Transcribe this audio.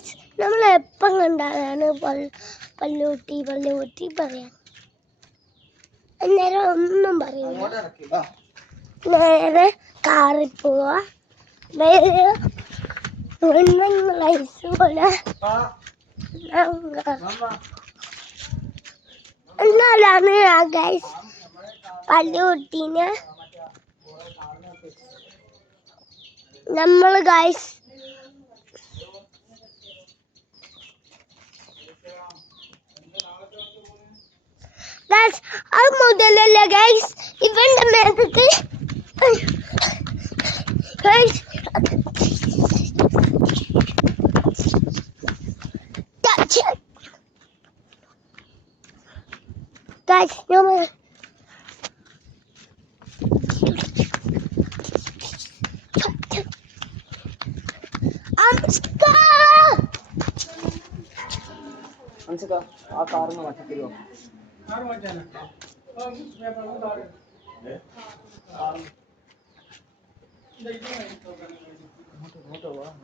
guys നമ്മൾ എപ്പം കണ്ടാലാണ് പല്ലൂട്ടി പല്ലൂട്ടി പറയാൻ അന്നേരം ഒന്നും പറയില്ല നേരെ കാറിൽ പോവാ ലൈസ് പോലെ എന്നാലാണ് ഗൈസ് പല്ലൂട്ടീനെ നമ്മൾ ഗൈസ് അത് മുതലല്ല ഗൈസ് ഇവന്റെ മേത്തക്ക് ഗൈസ് നമ്മൾ ആ കാറിന് മാറ്റി തരുമോ